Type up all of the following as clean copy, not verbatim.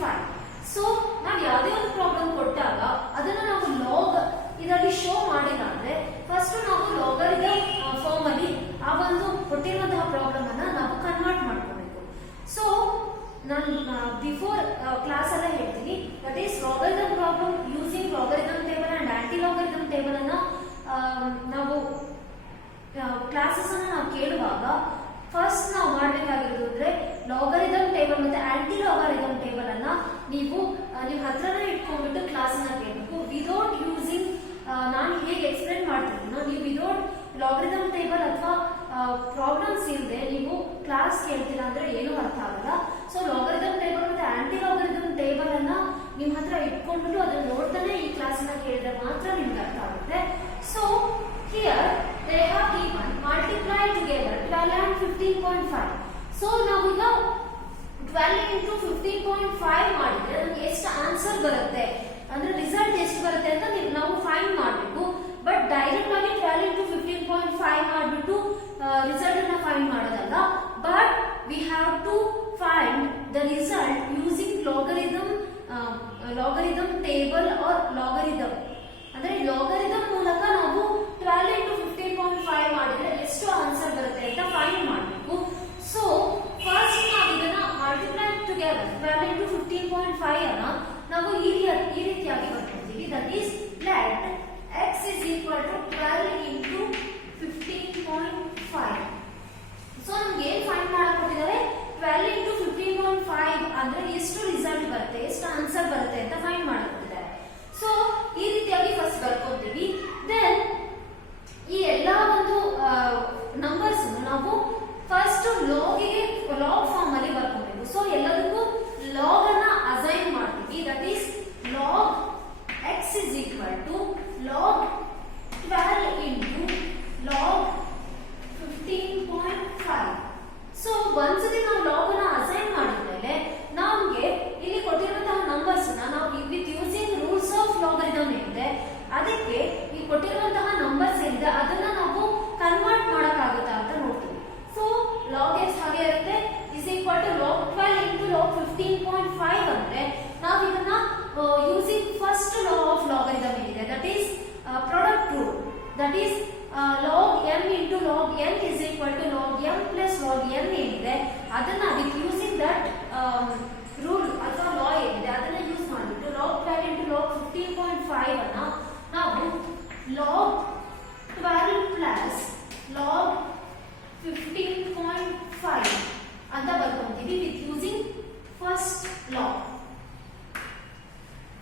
15.5. So ನಾವು ಯಾವುದೇ ಒಂದು ಪ್ರಾಬ್ಲಮ್ ಕೊಟ್ಟಾಗ ಅದನ್ನ ನಾವು ಲಾಗ್ ಇದರಲ್ಲಿ ಶೋ ಮಾಡಿಲ್ಲ ಅಂದ್ರೆ ಫಸ್ಟ್ ನಾವು ಲಾಗರಿಥಮ್ ಫಾರ್ಮ್ ಅಲ್ಲಿ ಆ ಒಂದು ಕೊಟ್ಟಿರುವಂತಹ ಪ್ರಾಬ್ಲಮ್ ಅನ್ನ ನಾವು ಕನ್ವರ್ಟ್ ಮಾಡ್ಕೋಬೇಕು. ಸೊ ನಾನು ಬಿಫೋರ್ ಕ್ಲಾಸ್ ಅಲ್ಲೇ ಹೇಳ್ತೀನಿ, that is logarithm problem using logarithm table and anti logarithm table ಅನ್ನ ನಾವು ಕ್ಲಾಸಸ್ ಅನ್ನ ನಾವು ಕೇಳುವಾಗ ಫಸ್ಟ್ ನಾವು ಮಾಡಬೇಕಾಗಿರೋದು ಅಂದ್ರೆ ಲಾಗರಿಥಮ್ ಟೇಬಲ್ ಮತ್ತೆ ಆಂಟಿ ಲಾಗರಿಥಮ್ ಟೇಬಲ್ ಅನ್ನ ನೀವು ಹತ್ರನೇ ಇಟ್ಕೊಂಡ್ಬಿಟ್ಟು ಕ್ಲಾಸ್ ಅನ್ನ ಕೇಳಬೇಕು. ವಿದೌಟ್ ಯೂಸಿಂಗ್ ನಾನು ಹೇಗೆ ಎಕ್ಸ್ಪ್ಲೇನ್ ಮಾಡ್ತಿದ್ದೀನೋ ನೀವು ವಿದೌಟ್ ಲಾಗರಿಥಮ್ ಟೇಬಲ್ ಅಥವಾ ಪ್ರಾಬ್ಲಮ್ಸ್ ಇಲ್ಲದೆ ನೀವು ಕ್ಲಾಸ್ ಕೇಳ್ತೀರಾ ಅಂದ್ರೆ ಏನು ಅರ್ಥ ಆಗಲ್ಲ. ಸೊ ಲಾಗರಿಥಮ್ ಟೇಬಲ್ ಮತ್ತೆ ಆಂಟಿ ಲಾಗರಿಥಮ್ ಟೇಬಲ್ ಅನ್ನ ನಿಮ್ ಹತ್ರ ಇಟ್ಕೊಂಡ್ಬಿಟ್ಟು ಅದನ್ನ ನೋಡ್ತಾನೆ ಈ ಕ್ಲಾಸ್ ಅನ್ನ ಕೇಳಿದ್ರೆ ಮಾತ್ರ ನಿಮ್ಗೆ ಅರ್ಥ ಆಗುತ್ತೆ. So here they have given multiply together 12 and 15.5. So ನಾವೀಗ 12 into 15.5 ಮಾಡಿದ್ರೆ ನಮ್ಗೆ ಎಷ್ಟು ಆನ್ಸರ್ ಬರುತ್ತೆ ಅಂದ್ರೆ ರಿಸಲ್ಟ್ ಎಷ್ಟು ಬರುತ್ತೆ ಅಂತ ನಾವು ಫೈಂಡ್ ಮಾಡಬೇಕು. ಬಟ್ ಡೈರೆಕ್ಟ್ ಆಗಿ 12 into 15.5 ಮಾಡಿಬಿಟ್ಟು ರಿಸಲ್ಟ್ ಅನ್ನ ಫೈಂಡ್ ಮಾಡೋದಲ್ಲ, but we have to find the result using logarithm table or logarithm. ಅಂದ್ರೆ ಲಾಗರಿಥಮ್ ಮೂಲಕ ನಾವು 12 into 15.5 ಮಾಡಿದ್ರೆ ಎಷ್ಟು ಆನ್ಸರ್ ಬರುತ್ತೆ ಅಂತ ಫೈಂಡ್ ಮಾಡಬೇಕು. ಸೊ ಫಸ್ಟ್ ನಾವು ಇದನ್ನ ಮಲ್ಟಿಪ್ಲೈ ಟುಗೆದರ್ 12 into 15.5 ಅನ್ನ ನಾವು ಈ ರೀತಿಯಾಗಿ ಬರ್ಕೊಳ್ತೀವಿ. That is let x is equal to 12 into 15.5. So ನಮ್ಗೆ ಏನ್ ಫೈಂಡ್ ಮಾಡಕ್ ಕೊಟ್ಟಿದ್ದಾರೆ, 12 into 15.5 ಅಂದ್ರೆ ಎಷ್ಟು ರಿಸಲ್ಟ್ ಬರುತ್ತೆ, ಎಷ್ಟು ಆನ್ಸರ್ ಬರುತ್ತೆ ಅಂತ ಫೈಂಡ್ ಮಾಡಕ್ ಕೊಟ್ಟಿದ್ದಾರೆ. ಸೊ ಈ ರೀತಿಯಾಗಿ ಫಸ್ಟ್ ಬರ್ಕೊಂತೀವಿ. ದೆನ್ ಈ ಎಲ್ಲಾ ಒಂದು ನಂಬರ್ಸ್ ನಾವು ಫಸ್ಟ್ ಲಾಗ್ ಫಾರ್ಮ್ ಅಲ್ಲಿ ಬರ್ಕೋಬೇಕು. ಸೊ ಎಲ್ಲದಕ್ಕೂ ಲಾಗ್ ಅನ್ನ ಅಸೈನ್ ಮಾಡ್ತೀವಿ. That is log x is equal to log 12 into log 15.5. So ಒಂದ್ಸತಿ ನಾವು ಲಾಗ್ ಅನ್ನ ಅಸೈನ್ ಮಾಡಿದ್ಮೇಲೆ ನಮ್ಗೆ ಇಲ್ಲಿ ಕೊಟ್ಟಿರುವಂತಹ ನಂಬರ್ಸ್ ನಾವು with using rules of logarithm ಏನಿದೆ ಅದಕ್ಕೆ ಈ ಕೊಟ್ಟಿರುವಂತಹ ನಂಬರ್ಸ್ ಏನಿದೆ ಅದನ್ನ ನಾವು ಕನ್ವರ್ಟ್ ಮಾಡಕ್ಕಾಗುತ್ತಾ ಅಂತ ನೋಡ್ತೀವಿ. ಸೊ ಲಾಗ್ ಎಕ್ಸ್ ಹಾಗೆ ಇರುತ್ತೆ is equal to log 12 into log 15.5 ಅಂದ್ರೆ ನಾವು ಇದನ್ನ using first law of logarithm ಏನಿದೆ that is product rule. That is log m into log n is equal to log m plus log n ಏನಿದೆ ಅದನ್ನ with using that rule ಅಥವಾ ಲಾ ಏನಿದೆ ಅದನ್ನ use ಮಾಡಿಬಿಟ್ಟು log 12 into log 15.5 ಅನ್ನ ನಾವು log 12 plus log 15.5 ಅಂತ ಬರ್ಕೊಂತೀವಿ with using first law.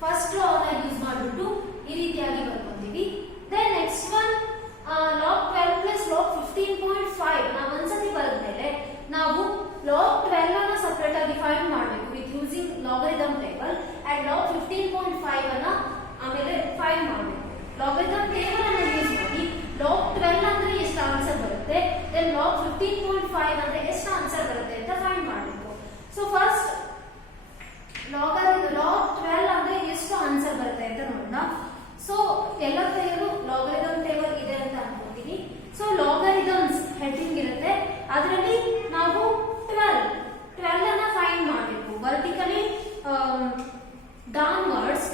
First law ಅನ್ನ ಯೂಸ್ ಮಾಡಿಬಿಟ್ಟು ಈ ರೀತಿಯಾಗಿ ಬರ್ಕೊಂತೀವಿ. Then next one log 12 plus log 15.5 ನಾವು ಒಂದ್ಸತಿ ಬರೆದ್ಮೇಲೆ ನಾವು log 12 ಅನ್ನ ಸಪರೇಟ್ ಆಗಿ ಫೈಂಡ್ ಮಾಡಬೇಕು with using logarithm table and log 15.5 ಅನ್ನ ಆಮೇಲೆ ಫೈಂಡ್ ಮಾಡಬೇಕು. ಲಾಗರಿಥಮ್ ಟೇಬಲ್ ಅನ್ನ ಯೂಸ್ ಮಾಡಿ log 12 ಅಂದ್ರೆ ಎಷ್ಟು ಆನ್ಸರ್ ಬರುತ್ತೆ, ದೆನ್ log 15.5 ಅಂದ್ರೆ ಎಷ್ಟು ಆನ್ಸರ್ ಬರುತ್ತೆ ಅಂತ ಫೈಂಡ್ ಮಾಡಬೇಕು. ಸೊ ಫಸ್ಟ್ log 12 ಅಂದ್ರೆ ಎಷ್ಟು ಆನ್ಸರ್ ಬರುತ್ತೆ ಅಂತ ನೋಡೋಣ. ಸೊ ಎಲ್ಲ ಕೈಯಲ್ಲೂ ಲಾಗರಿಥಮ್ ಟೇಬಲ್ ಇದೆ ಅಂತ ಅನ್ಕೋತೀನಿ. ಸೊ ಲಾಗರಿಥಮ್ಸ್ ಹೆಡ್ಡಿಂಗ್ ಇರುತ್ತೆ, ಅದರಲ್ಲಿ ನಾವು 12 ಅನ್ನ ಫೈಂಡ್ ಮಾಡಬೇಕು. ವರ್ಟಿಕಲಿ ಡೌನ್ವರ್ಡ್ಸ್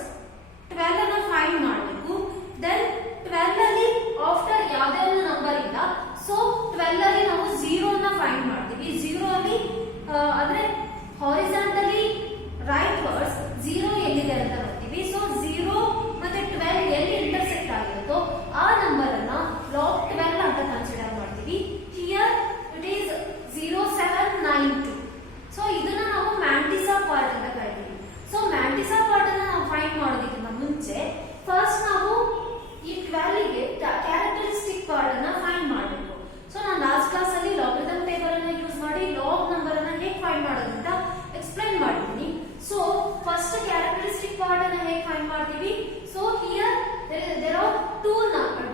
12 ಅನ್ನ ಫೈಂಡ್ ಮಾಡಬೇಕು. ದೆನ್ 12 ಅಲ್ಲಿ ಆಫ್ಟರ್ ಯಾವುದೇ ಒಂದು ನಂಬರ್ ಇಲ್ಲ, ಸೊ 12 ಅಲ್ಲಿ ನಾವು 0 ಅನ್ನ ಫೈಂಡ್ ಮಾಡ್ತೀವಿ. 0 ಅಲ್ಲಿ ಅಂದ್ರೆ ಹಾರಿಜಾಂಟಲಿ ರೈಟ್ ವರ್ಡ್ಸ್ 0 ಎಲ್ಲಿದೆ ಅಂತ ನೋಡ್ತೀವಿ. ಸೊ 0 ಮತ್ತೆ 12 ಎಲ್ಲಿ ಇಂಟರ್ಸೆಕ್ಟ್ ಆಗಿರುತ್ತೋ ಆ ನಂಬರ್ ಅನ್ನ log 12 ಅಂತ ಕನ್ಸಿಡರ್ ಮಾಡ್ತೀವಿ. Here it is 0792. ಸೊ ಇದನ್ನ ನಾವು ಮ್ಯಾಂಟಿಸಾ ಪಾರ್ಟ್ ಅಂತ ಕರಿತೀವಿ. ಸೊ ಮ್ಯಾಂಟಿಸಾ ಪಾರ್ಟ್ ಅನ್ನ ನಾವು ಫೈಂಡ್ ಮಾಡೋದಕ್ಕಿಂತ ಮುಂಚೆ ಫಸ್ಟ್ ನಾವು ಈ 12 ಗೆ ಕ್ಯಾರೆಕ್ಟರಿಸ್ಟಿಕ್ ಪಾರ್ಟ್ ಅನ್ನ ಫೈಂಡ್ ಮಾಡಬೇಕು. ಸೊ ನಾನು ಲಾಸ್ಟ್ ಕ್ಲಾಸ್ ಅಲ್ಲಿ ಲಾಗರಿಥಮ್ ಟೇಬಲ್ ಅನ್ನ ಯೂಸ್ ಮಾಡಿ ಲಾಗ್ ನಂಬರ್ ಅನ್ನ ಹೇಗೆ ಫೈಂಡ್ ಮಾಡೋದು ಅಂತ ಎಕ್ಸ್ಪ್ಲೈನ್ ಮಾಡಿದ್ದೀನಿ. ಸೊ ಫಸ್ಟ್ ಕ್ಯಾರೆಕ್ಟರಿಸ್ಟಿಕ್ ಪಾರ್ಟ್ ಅನ್ನ ಹೇಗೆ ಫೈಂಡ್ ಮಾಡ್ತೀವಿ. So here there are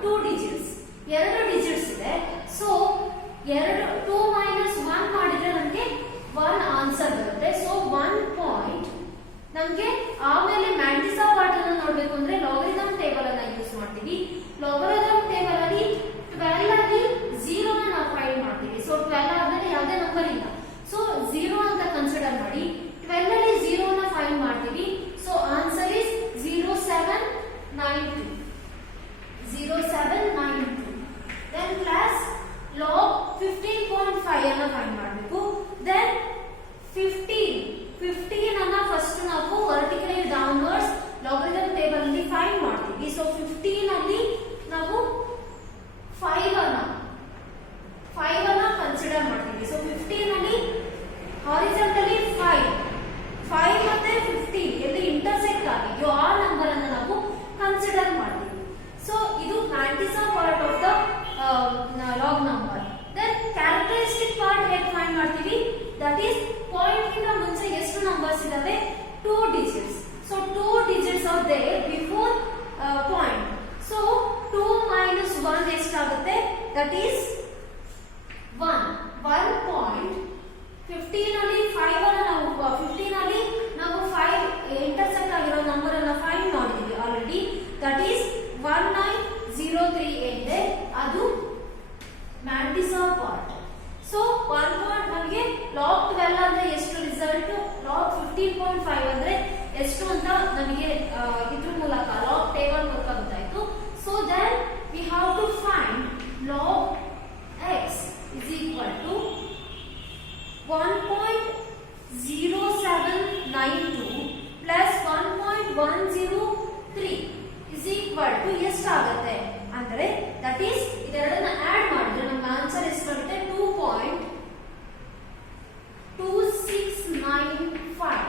two digits, ಎರಡು ಡಿಜಿಟ್ಸ್ ಇದೆ. ಸೊ 2 minus 1 ಮಾಡಿದ್ರೆ ನಮಗೆ 1 ಆನ್ಸರ್ ಬರುತ್ತೆ. ಸೊ 1 ಪಾಯಿಂಟ್ ನಮಗೆ ಆಮೇಲೆ ಮ್ಯಾಂಟಿಸಾ ಪಾರ್ಟ್ ಅನ್ನು ನೋಡಬೇಕು ಅಂದ್ರೆ ಲಾಗರಿಥಮ್ ಟೇಬಲ್ ಅನ್ನ ಯೂಸ್ ಮಾಡ್ತೀವಿ. ಲಾಗರಿಥಮ್ ಟೇಬಲ್ ಅಲ್ಲಿ 12 ಅಲ್ಲಿ 0 ನ ನಾವು ಫೈಂಡ್ ಮಾಡ್ತೀವಿ. ಸೊ 12 ಆದ್ಮೇಲೆ ಯಾವುದೇ ನಂಬರ್ ಇಲ್ಲ, ಸೊ 0 ಅಂತ ಕನ್ಸಿಡರ್ ಮಾಡಿ 12 ಅಲ್ಲಿ 0 ನ ಫೈಂಡ್ 2.5 ಅನ್ನ ಫೈಂಡ್ ಮಾಡಬೇಕು. ದೆನ್ 15 ಅನ್ನ ಫಸ್ಟ್ ನಾವು ವರ್ಟಿಕಲಿ ಡೌನ್ವರ್ಡ್ಸ್ ಲಾಗರಿಥಮ್ ಟೇಬಲ್ ಅಲ್ಲಿ ಫೈಂಡ್ ಮಾಡ್ತೀವಿ. ಸೊ 15 ಅಲ್ಲಿ ನಾವು 5 ಅನ್ನ ಕನ್ಸಿಡರ್ ಮಾಡ್ತೀವಿ. ಸೊ 15 ಅಲ್ಲಿ ಹಾರಿಜಾಂಟಲಿ 5 ಮತ್ತೆ 15 ಎಲ್ಲಿ ಇಂಟರ್ಸೆಕ್ಟ್ ಆಗಿದೆಯೋ ಆ ನಂಬರ್ ಅನ್ನು ನಾವು ಕನ್ಸಿಡರ್ ಮಾಡ್ತೀವಿ. ಸೊ ಇದು matrix part of the log number. Then characteristic part ಹೇಗೆ ಫೈಂಡ್ ಮಾಡ್ತೀವಿ? ದಟ್ ಈಸ್ ಪಾಯಿಂಟ್ ಇಂದ ಮುಂಚೆ ಎಷ್ಟು ನಂಬರ್ಸ್ ಇದಾವೆ? 2 digits. So 2 digits are there before point. So 2 minus 1 ಎಷ್ಟಾಗುತ್ತೆ? That is 1 point. 15 ಅಲ್ಲಿ 5 ಅನ್ನು ನಾವು 15 ಅಲ್ಲಿ ನಾವು 5 ಇಂಟರ್ಸೆಕ್ಟ್ ಆಗಿರೋ ನಂಬರ್ ಅನ್ನು ಫೈಂಡ್ ಮಾಡಿದೀವಿ ಆಲ್ರೆಡಿ. ದಟ್ ಈಸ್ 1903 ಇದೆ. ಅದು ಮ್ಯಾಟ್ರಿಕ್ಸ್ ಪಾರ್ಟ್. ಸೊ 1 ಪಾಯಿಂಟ್ ನಮಗೆ ಲಾಗ್ 12 ಅಂದ್ರೆ ಎಷ್ಟು ರಿಸಲ್ಟ್? ಲಾಗ್ 15.5 ಅಂದ್ರೆ ಎಷ್ಟು ಅಂತ ನಮಗೆ ಇದ್ರ ಮೂಲಕ ಲಾಗ್ ಟೇಬಲ್ ಮೂಲಕ ಗೊತ್ತಾಯ್ತು. So then we have to find log x is equal to 1.0792 plus 1.103 is equal to ಎಷ್ಟಾಗುತ್ತೆ ಅಂದ್ರೆ ದಟ್ ಈಸ್ ಇದೆರಡನ್ನ ಆಡ್ ಮಾಡಿದ್ರೆ ನಮ್ಗೆ ಆನ್ಸರ್ ಎಷ್ಟಾಗುತ್ತೆ? 2.2695.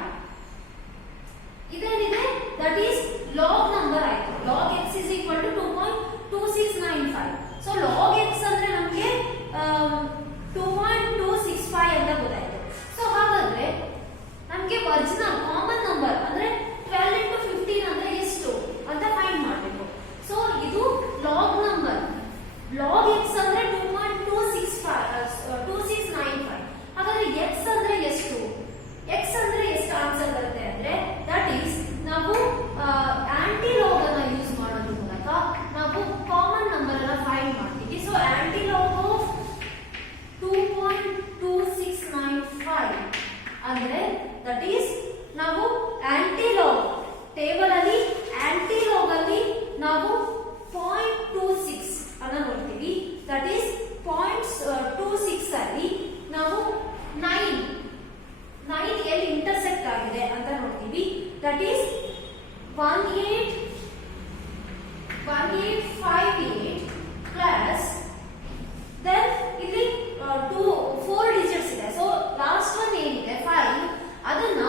ಇದೇನಿದೆ ದಟ್ ಈಸ್ ಲಾಗ್ ನಂಬರ್ ಆಯ್ತು. Log x is equal to 2.2695. So log x ಅಂದ್ರೆ ನಮಗೆ 2.265 ಅಂತ ಗೊತ್ತಾಯ್ತು. ಸೊ ಹಾಗಾದ್ರೆ ನಮಗೆ ಒರಿಜಿನಲ್ ಕಾಮನ್ ನಂಬರ್ ಅಂದ್ರೆ 12 into 15 ಅಂದ್ರೆ ಎಷ್ಟು ಅಂತ ಫೈಂಡ್ ಮಾಡಬೇಕು. ಸೊ ಇದು ಲಾಗ್ ನಂಬರ್. ಲಾಗ್ x ಅಂದ್ರೆ 2.2695. ಹಾಗಾದ್ರೆ x ಅಂದ್ರೆ ಎಷ್ಟು? x ಅಂದ್ರೆ ಎಷ್ಟು ಆನ್ಸರ್ ಬರುತ್ತೆ ಅಂದ್ರೆ ದಟ್ ಈಸ್ ನಾವು ಆಂಟಿ ಲಾಗ್ ಅನ್ನ ಯೂಸ್ ಮಾಡೋದ್ರ ಮೂಲಕ ನಾವು ಕಾಮನ್ ನಂಬರ್ ಅನ್ನ ಫೈಂಡ್ ಮಾಡ್ತೀವಿ. ಸೊ ಆಂಟಿ ಲಾಗ್ ಆಫ್ 2.2695 ಅಂದ್ರೆ ದಟ್ ಈಸ್ ನಾವು ಆಂಟಿ ಲಾಗ್ ಟೇಬಲ್ ಅಲ್ಲಿ ಆಂಟಿ ಲಾಗ್ ಅಲ್ಲಿ ನಾವು 0.26 ಅನ್ನ ನೋಡ್ತೀವಿ. ದಟ್ ಈಸ್ 0.26 ಅಲ್ಲಿ ನಾವು 9 ಎಲ್ಲಿ ಇಂಟರ್ಸೆಕ್ಟ್ ಆಗಿದೆ ಅಂತ ನೋಡ್ತೀವಿ. ದಟ್ ಈಸ್ 1858 ಪ್ಲಸ್ ದೆನ್ ಇಲ್ಲಿ 4 ಡಿಜಿಟ್ಸ್ ಇದೆ. ಸೊ ಲಾಸ್ಟ್ ಒನ್ ಏನಿದೆ 5 ಅದನ್ನ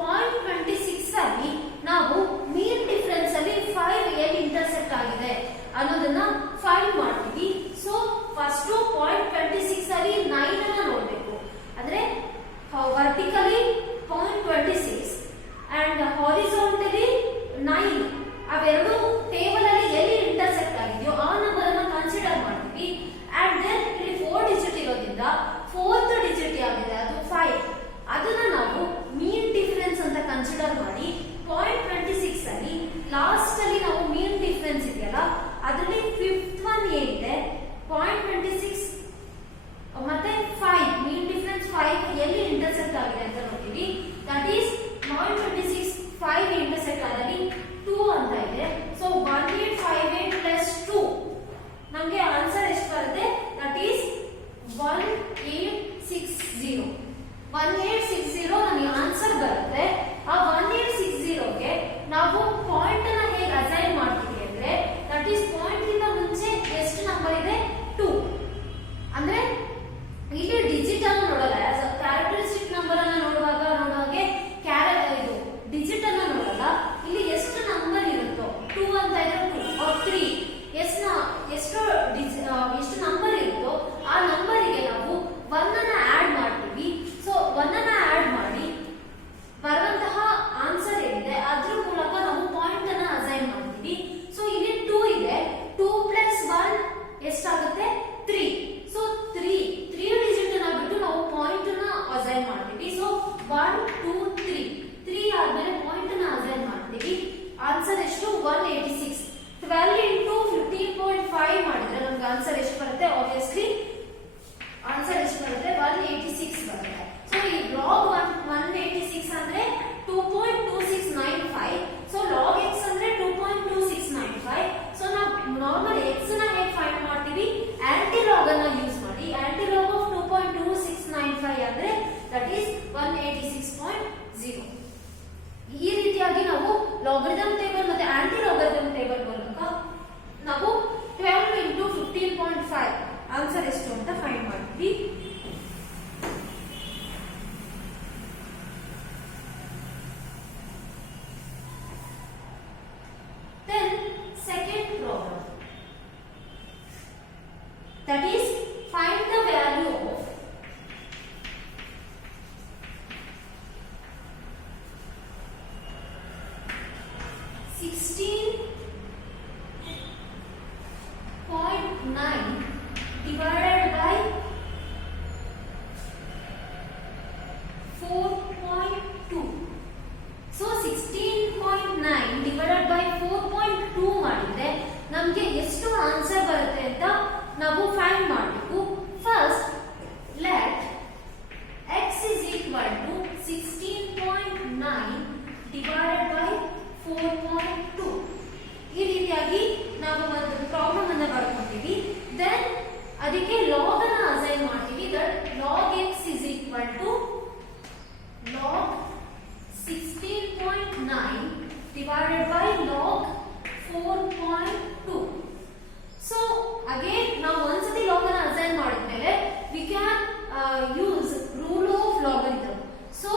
0.26 ಅಲ್ಲಿ ನಾವು ಮೀನ್ ಡಿಫರೆನ್ಸ್ ಅಲ್ಲಿ 5 ಎಲ್ಲಿ ಇಂಟರ್ಸೆಕ್ಟ್ ಆಗಿದೆ ಅನ್ನೋದನ್ನ ಫೈಂಡ್ ಮಾಡ್ತೀವಿ. ಸೊ ಫಸ್ಟ್ 0.26 ಅಲ್ಲಿ 9 ಅನ್ನ ನೋಡ್ಬೇಕು. ಅಂದ್ರೆ ವರ್ಟಿಕಲಿ 0.26 ಅಂಡ್ ಹಾರಿಜಾಂಟಲಿ 9 ಅವೆರಡು ಟೇಬಲ್ ಅಲ್ಲಿ ಎಲ್ಲಿ ಇಂಟರ್ಸೆಕ್ಟ್ ಆಗಿದೆಯೋ ಆ ನಂಬರ್ ಅನ್ನು ಕನ್ಸಿಡರ್ ಮಾಡ್ತೀವಿ. ಅಂಡ್ ದೆನ್ ಇಲ್ಲಿ 4 ಡಿಜಿಟ್ ಇರೋದ್ರಿಂದ 4th ಡಿಜಿಟ್ ಯಾವಿದೆ ಅದು 5. ಅದನ್ನ ನಾವು ಮೀನ್ ಡಿಫರೆನ್ಸ್ ಅಂತ ಕನ್ಸಿಡರ್ ಮಾಡಿ 0.26 ಅಲ್ಲಿ ಲಾಸ್ಟ್ ಅಲ್ಲಿ ನಾವು ಮೀನ್ ಡಿಫರೆನ್ಸ್ ಇದೆಯಲ್ಲ ಅದರಲ್ಲಿ 5th ಒನ್ ಏನಿದೆ 0.26 ಮತ್ತೆ 5 ಮೀನ್ ಡಿಫರೆನ್ಸ್ 5 ಎಲ್ಲಿ ಇಂಟರ್ಸೆಕ್ಟ್ ಆಗಿದೆ ಅಂತ ನೋಡ್ತೀವಿ. ದಟ್ ಈಸ್ 0.26 5 ಇಂಟರ್ಸೆಕ್ಟ್ ಆದಲ್ಲಿ 2 ಅಂತ ಇದೆ. ಸೊ 1858 ಪ್ಲಸ್ 2 ನಮಗೆ ಆನ್ಸರ್ ಎಷ್ಟು ಬರುತ್ತೆ? ದಟ್ ಈಸ್ 1860 ನಮಗೆ ಆನ್ಸರ್ ಬರುತ್ತೆ. ಆ 1860ಗೆ ನಾವು ಪಾಯಿಂಟ್ ಅನ್ನ ಹೇಗೆ ಅಸೈನ್ ಮಾಡ್ತೀವಿ ಅಂದ್ರೆ ದಟ್ ಈಸ್ ಪಾಯಿಂಟ್ ಇಂದ ಮುಂಚೆ ಎಷ್ಟು ನಂಬರ್ ಇದೆ? 2. ಅಂದ್ರೆ ಇಲ್ಲಿ ಡಿಜಿಟ್ ಅನ್ನು ನೋಡಲ್ಲ, ಕ್ಯಾರೆಕ್ಟರಿಸ್ಟಿಕ್ ನಂಬರ್ ಅನ್ನ ನೋಡುವಾಗೆ ಇದು ಡಿಜಿಟ್ ಅನ್ನ ನೋಡಲ್ಲ. ಇಲ್ಲಿ ಎಷ್ಟು ನಂಬರ್ ಇರುತ್ತೋ 2 ಅಂತ ಇದ್ರೆ 2 or 3 ಎಷ್ಟು ನಂಬರ್ ಇರುತ್ತೋ ಆ ನಂಬರಿಗೆ ನಾವು 1 ಅನ್ನ ಆಡ್ ಮಾಡ್ತೀವಿ. ಸೊ 1 ಅನ್ನ ಆಡ್ ಮಾಡಿ ಬರುವಂತಹ ಆನ್ಸರ್ ಏನಿದೆ ಅದ್ರ ಮೂಲಕ ನಾವು ಪಾಯಿಂಟ್ ಅನ್ನ ಅಸೈನ್ ಮಾಡ್ತೀವಿ. ಸೊ ಇಲ್ಲಿ 2 ಇದೆ. 2 plus 1 ಎಷ್ಟಾಗುತ್ತೆ? 3. ಸೊ 3 ಡಿಜಿಟ್ ಅನ್ನ ಬಿಟ್ಟು ನಾವು ಪಾಯಿಂಟ್ ಅನ್ನ ಅಸೈನ್ ಮಾಡ್ತೀವಿ. ಸೊ 1 2 3 ಆದ್ಮೇಲೆ ಪಾಯಿಂಟ್ ಅನ್ನ ಅಸೈನ್ ಮಾಡ್ತೀವಿ. ಆನ್ಸರ್ ಎಷ್ಟು? 186. 12 into 15.5 ಮಾಡಿದ್ರೆ ನಮ್ಗೆ ಆನ್ಸರ್ ಎಷ್ಟು ಬರುತ್ತೆ? ಆಬ್ವಿಯಸ್ಲಿ ಆನ್ಸರ್ ಎಷ್ಟು ಬರುತ್ತೆ? 186 ಬರುತ್ತೆ. ಸೊ ಈ ಲಾಗ್ 186 ಅಂದ್ರೆ 2.2695. ಸೊ ಲಾಗ್ x ಅಂದ್ರೆ 2.2695. ಸೊ ನಾವು ನಾರ್ಮಲ್ x ನ ಹೇಗೆ ಫೈಂಡ್ ಮಾಡ್ತೀವಿ? ಆಂಟಿ ಲಾಗ್ ಅನ್ನ ಯೂಸ್ ಮಾಡಿ. Aunty log of 2.26 logarithm table ಮತ್ತೆ ಆಂಟಿ ಲಾಗರಿಥಮ್ ಟೇಬಲ್ ಮೂಲಕ ನಾವು 12 into 15.5 ಆನ್ಸರ್ ಎಷ್ಟು ಅಂತ ಫೈಂಡ್ ಮಾಡ್ತೀವಿ. Then second problem, that is find the value of 16.9 divided by 4.2. So 16.9 divided by 4.2 ಮಾಡಿದ್ರೆ ನಮಗೆ ಎಷ್ಟು ಆನ್ಸರ್ ಬರುತ್ತೆ ಅಂತ ನಾವು ಫೈಂಡ್ ಮಾಡಬೇಕು. First let x is equal to 16.9 divided by 4.2. ಈ ರೀತಿಯಾಗಿ ನಾವು ಒಂದು ಪ್ರಾಬ್ಲಮ್ ಅನ್ನು ಬರ್ಕೊತೀವಿ. ದೆನ್ ಅದಕ್ಕೆ ಲಾಗ್ ಅನ್ನು ಅಸೈನ್ ಮಾಡ್ತೀವಿ. That log x is equal to log 16.9 divided by log 4.2. So again ನಾವು ಒಂದ್ಸತಿ log ಅನ್ನು ಅಸೈನ್ ಮಾಡಿದ್ಮೇಲೆ we can use rule of logarithm. So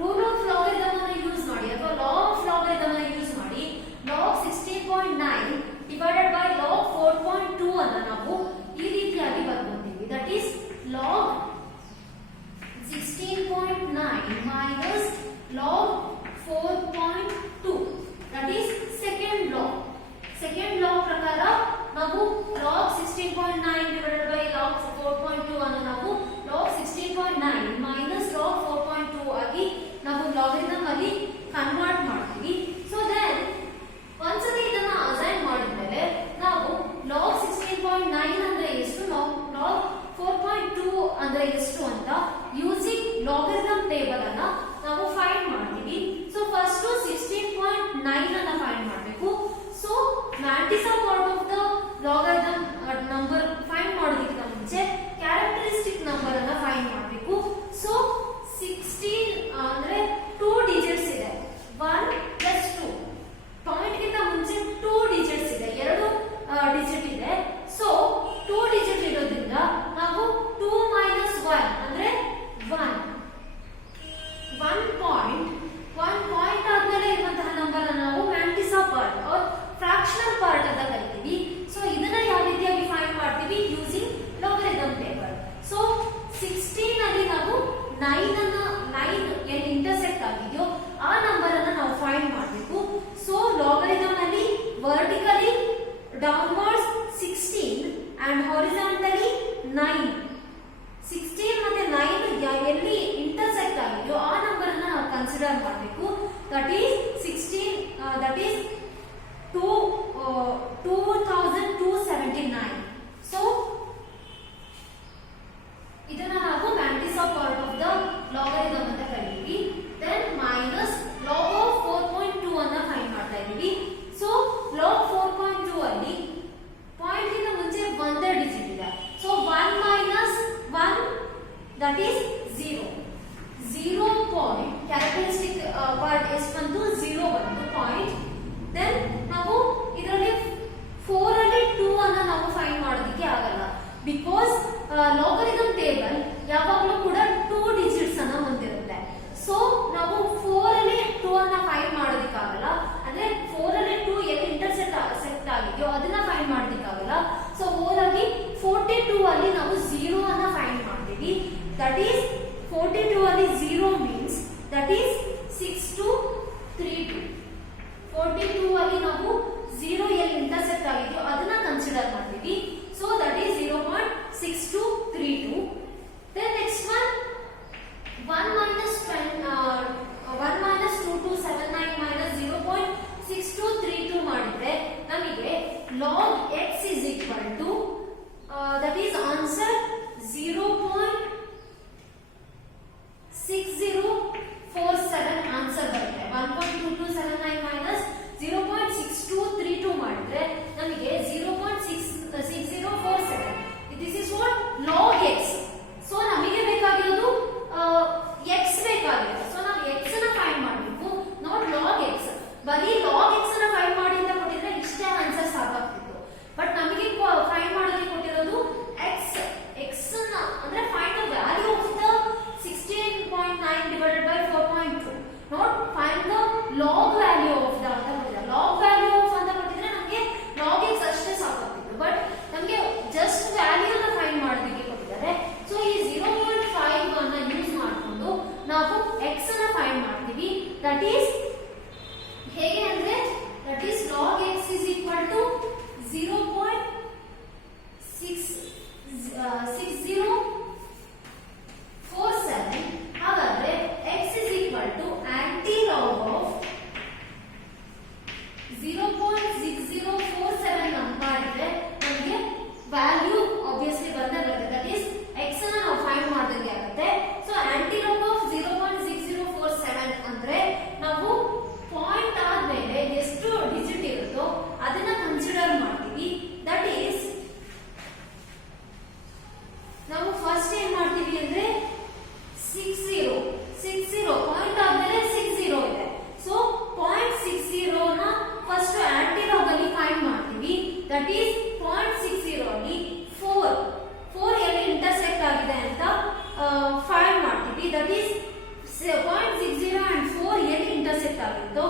rule of logarithm ಅನ್ನು ಯೂಸ್ ಮಾಡಿ ಅಥವಾ law of logarithm ಅನ್ನು ಯೂಸ್ ಮಾಡಿ log 16.9 divided by log 4.2 ಅನ್ನು ನಾವು ಈ ರೀತಿಯಾಗಿ ಬರ್ಕೊತೀವಿ. That is log 16.9 minus log 4.2. That is second law. Second law ಪ್ರಕಾರ ನಾವು log 16.9 divided by log 4.2 ಅನ್ನು ನಾವು log 16.9 minus log 4.2 ಆಗಿ ನಾವು logarithm ಅಲ್ಲಿ ಕನ್ವರ್ಟ್ ಮಾಡ್ತೀವಿ. ಸೊ ದೆನ್ ಒಂದ್ಸತಿ ಇದನ್ನ ಅಸೈನ್ ಮಾಡಿದ್ಮೇಲೆ ನಾವು log 16.9 ಅಂದ್ರೆ ಎಷ್ಟು, log 4.2 ಅಂದ್ರೆ ಎಷ್ಟು ಅಂತ ಯೂಸಿಂಗ್ ಲಾಗರಿಥಮ್ ಟೇಬಲ್ ಅನ್ನ ನಾವು ಫೈಂಡ್ ಮಾಡ್ತೀವಿ. ಸೊ ಫಸ್ಟ್ 16.9 ಅನ್ನ ಫೈಂಡ್ ಮಾಡಬೇಕು. So matrix part of the logarithm number find ಮಾಡೋದಕ್ಕಿಂತ ಮುಂಚೆ ಕ್ಯಾರೆಕ್ಟರಿಸ್ಟಿಕ್ ನಂಬರ್ ಅನ್ನ ಫೈಂಡ್ ಮಾಡಬೇಕು. ಸೊ 16 ಅಂದ್ರೆ 2 ಡಿಜಿಟ್ಸ್ ಇದೆ, 1 + 2. ಪಾಯಿಂಟ್ ಗಿಂತ ಮುಂಚೆ 2 ಡಿಜಿಟ್ಸ್ ಇದೆ, 2 ಡಿಜಿಟ್ ಇದೆ. ಸೊ 2 ಡಿಜಿಟ್ ಇರೋದ್ರಿಂದ ನಾವು 2 - 1 ಅಂದ್ರೆ 1 ಪಾಯಿಂಟ್ ಆದ್ಮೇಲೆ ಇರುವಂತಹ ನಂಬರ್ ಅನ್ನು ನಾವು matrix part or fractional part ಅಂತ ಕರಿತೀವಿ. ಸೊ ಇದನ್ನ ಯಾವ ರೀತಿಯಾಗಿ ಫೈಂಡ್ ಮಾಡ್ತೀವಿ, ಯೂಸಿಂಗ್ ಲಾಗರಿಥಮ್ ಟೇಬಲ್. ಸೊ 16 ಅಲ್ಲಿ ನಾವು 9 ಎಲ್ಲಿ ಇಂಟರ್ಸೆಕ್ಟ್ ಆಗಿದೆಯೋ ಆ ನಂಬರ್ ಅನ್ನು ನಾವು ಫೈಂಡ್ ಮಾಡಬೇಕು. ಸೊ ಲಾಗರಿಥಮ್ ಅಲ್ಲಿ ವರ್ಟಿಕಲಿ ಡೌನ್ವರ್ಡ್ಸ್ 16 ಅಂಡ್ ಹಾರಿಜಾಂಟಲಿ 9. 16 ಮತ್ತೆ 9 ಎಲ್ಲಿ ಇಂಟರ್ಸೆಕ್ಟ್ ಆಗಿದೆಯೋ ಆ ನಂಬರ್ ಅನ್ನು ನಾವು ಕನ್ಸಿಡರ್ ಮಾಡಬೇಕು. That is 16 that is 2279. So ಇದನ್ನ ನಾವು matrix of part of the logarithm ಅಂತ ಕರೀತೀವಿ. ದೆನ್ ಮೈನಸ್ log of 4.2 ಅನ್ನ ಫೈಂಡ್ ಮಾಡ್ತಾ ಇದೀವಿ. ಸೊ log 4.2 ಅಲ್ಲಿ ಪಾಯಿಂಟ್ ಇಂದ ಮುಂಚೆ ಒಂದೇ ಡಿಜಿಟ್ ಇದೆ. So 1 - 1 that is 0 point. Characteristic part ಎಷ್ಟು ಬಂತು, 0 ಬಂತು ಪಾಯಿಂಟ್. ದೆನ್ ನಾವು ಇದರಲ್ಲಿ 4 ಅಲ್ಲಿ 2 ಅನ್ನ ನಾವು ಫೈಂಡ್ ಮಾಡೋದಕ್ಕೆ ಆಗಲ್ಲ, ಬಿಕಾಸ್ ಲಾಗರಿಥಮ್ ಟೇಬಲ್ ಯಾವಾಗಲೂ ಕೂಡ 2 ಡಿಜಿಟ್ಸ್ ಅನ್ನ ಹೊಂದಿರುತ್ತೆ. ಸೊ ನಾವು 4 ಅಲ್ಲಿ 2 ಅನ್ನ ಫೈಂಡ್ ಮಾಡೋದಕ್ಕಾಗಲ್ಲ, ಅಂದ್ರೆ 4 ಅಲ್ಲಿ 2 ಎಲ್ಲಿ ಇಂಟರ್ಸೆಕ್ಟ್ ಆಗಿದೆಯೋ ಅದನ್ನ ಫೈಂಡ್ ಮಾಡೋದಕ್ಕಾಗಲ್ಲ. ಸೊ ಹೋದಾಗಿ 42 ಅಲ್ಲಿ ನಾವು 0 ಅನ್ನ ಫೈಂಡ್ ಮಾಡ್ತೀವಿ. ದಟ್ ಈಸ್ 42 ಅಲ್ಲಿ 0 ಮೀನ್ಸ್ ದಟ್ ಈಸ್ 6232. 42 ಅಲ್ಲಿ ನಾವು 0 ಎಲ್ಲಿ ಇಂಟರ್ಸೆಕ್ಟ್ ಆಗಿದೆಯೋ ಅದನ್ನ ಕನ್ಸಿಡರ್ ಮಾಡ್ತೀವಿ. So that is 0.6232. Then next one 1 - 2279 minus 0.6232 ಮಾಡಿದ್ರೆ ನಮಗೆ log x is equal to that is answer 0.6047 answer ಬರುತ್ತೆ. 1.2279 minus 0.6232 ಮಾಡಿದ್ರೆ ನಮಗೆ 0.6 ದಟ್ ಈಸ್ ಹೇಗೆ ಅಂದ್ರೆ that is log x is equal to 0.6047. ಹಾಗಾದ್ರೆ x is equal to anti-log of 0.6047 ನಾವು ಮಾಡಿದ್ರೆ ನಮಗೆ ವ್ಯಾಲ್ಯೂ ಆಬ್ವಿಯಸ್ಲಿ ಬಂದೇ ಬರುತ್ತೆ. ದಟ್ ಈಸ್ x ಅನ್ನ ನಾವು ಫೈಂಡ್ ಮಾಡಿದಂಗೆ ಆಗುತ್ತೆ. ಸೊ anti-log of 0.6047 ಅಂದ್ರೆ ನಾವು ಪಾಯಿಂಟ್ ಆದ್ಮೇಲೆ ಎಷ್ಟು ಡಿಜಿಟ್ ಇರುತ್ತೋ ಅದನ್ನ ಕನ್ಸಿಡರ್ ಮಾಡ್ತೀವಿ. ದಟ್ ಈಸ್ ನಾವು ಫಸ್ಟ್ ಏನ್ ಮಾಡ್ತೀವಿ ಅಂದ್ರೆ 60 ಪಾಯಿಂಟ್ ಆದ್ಮೇಲೆ 60 ಇದೆ. ಸೊ 0.60 ನ ಫಸ್ಟ್ ಆಂಟಿಲಾಗ್ ಅಲ್ಲಿ ಫೈಂಡ್ ಮಾಡ್ತೀವಿ. ದಟ್ ಈಸ್ 0.60 ಅಲ್ಲಿ 4 ಎಲ್ಲಿ ಇಂಟರ್ಸೆಕ್ಟ್ ಆಗಿದೆ ಅಂತ ಫೈಂಡ್ ಮಾಡ್ತೀವಿ. ದಟ್ ಈಸ್ 0.60 and 4 ಎಲ್ಲಿ ಇಂಟರ್ಸೆಕ್ಟ್ ಆಗಿತ್ತು